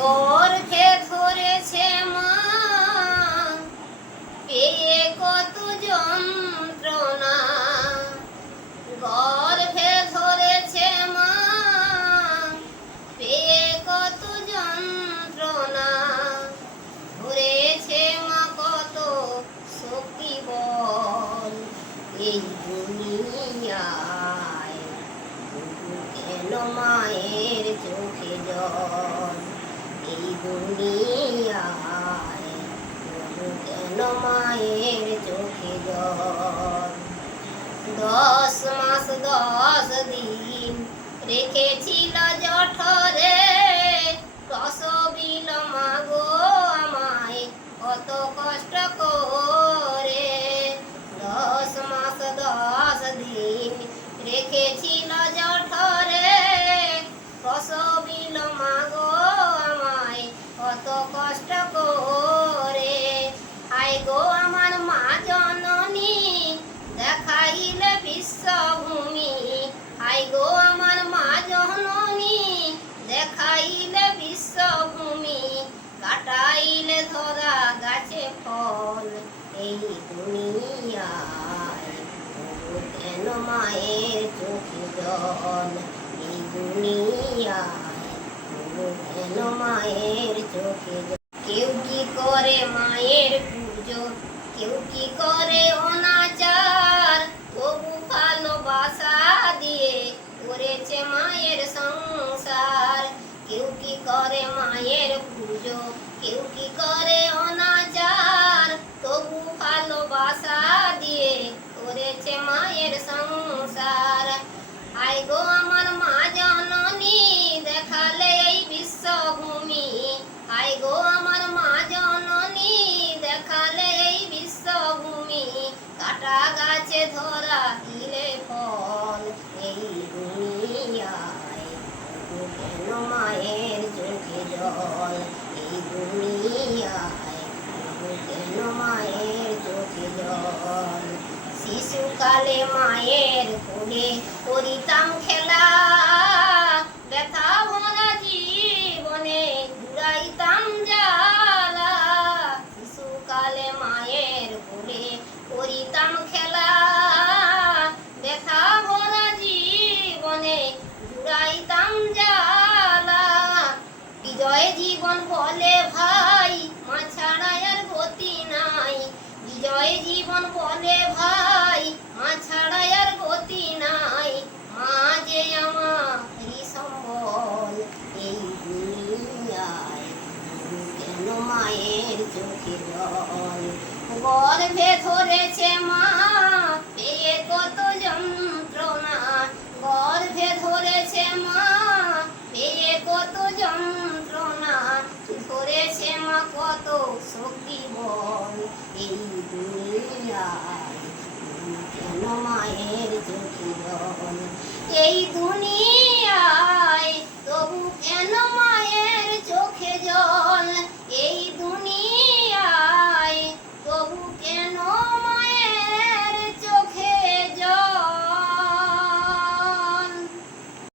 গর্ভে ধরেছে মা, পেয়ে কত যন্ত্রণা। গর্ভে ধরেছে মা, পেয়ে কত যন্ত্রণা। ধরেছে মা কত শক্তি বল এই দুনিয়ায়। কেন মায়ের চোখে জল এই দুনিয়ায়, কেন মায়ের চোখে জল। 10 মাস 10 দিন রেখেছিল জঠরে, প্রসবিল মা গো আমায় কত কষ্ট করে। 10 মাস 10 দিন রেখেছিল জঠরে, প্রসবিল মা গো আমায় কত কষ্ট করে। হায় গো আমার মা জননী, দেখাইলে বিশ্বভূমি। হায় গো আমার মা জননী, দেখাইলে বিশ্বভূমি। কাটাইলে ধরা গাছে ফল এই দুনিয়ায়। কেন মায়ের চোখে জল এই দুনিয়ায়, কেন মায়ের চোখে জল। কেউ কি করে মায়ের পুজো, কেউ কি করে অনাচার, তবু ভালোবাসা দিয়ে করেছে মায়ের সংসার। কেউ কি করে মায়ের পুজো, কেউ কি করে অনাচার, তবু ভালোবাসা দিয়ে করেছে মায়ের সংসার। আয় গো আমার মা জননী, দেখালে এই বিশ্বভূমি। আয় গো আমার মা জননী, দেখালে এই বিশ্বভূমি। কাটা গাছে ধরা দিলে ফল এই দুনিয়ায়, কেন মায়ের চোখে জল এই দুনিয়ায়, কেন মায়ের চোখে জল। শিশুকালে মায়ের কোলে করিতাম খেলা, ব্যথা ভরা জীবনে জুড়াইতাম জ্বালা। শিশুকালে মায়ের কোলে করিতাম খেলা, ব্যথা ভরা জীবনে জুড়াইতাম জ্বালা। বিজয় জীবন বলে ভাই, মা ছাড়া আর গতি নাই। বিজয় জীবন বলে ভাই, মা ছাড়া আর গতি নাই। মা যে আমারই সম্বল এই দুনিয়ায়, কেন মায়ের চোখে জল। গর্ভে ধরেছে মা, পেয়ে কত যন্ত্রণা। গর্ভে ধরেছে মা, পেয়ে কত যন্ত্রণা। ধরেছে মা কত শক্তি বল এই দুনিয়ায়, কেন মায়ের চোখে জল এই দুনিয়ায়, তবু কেন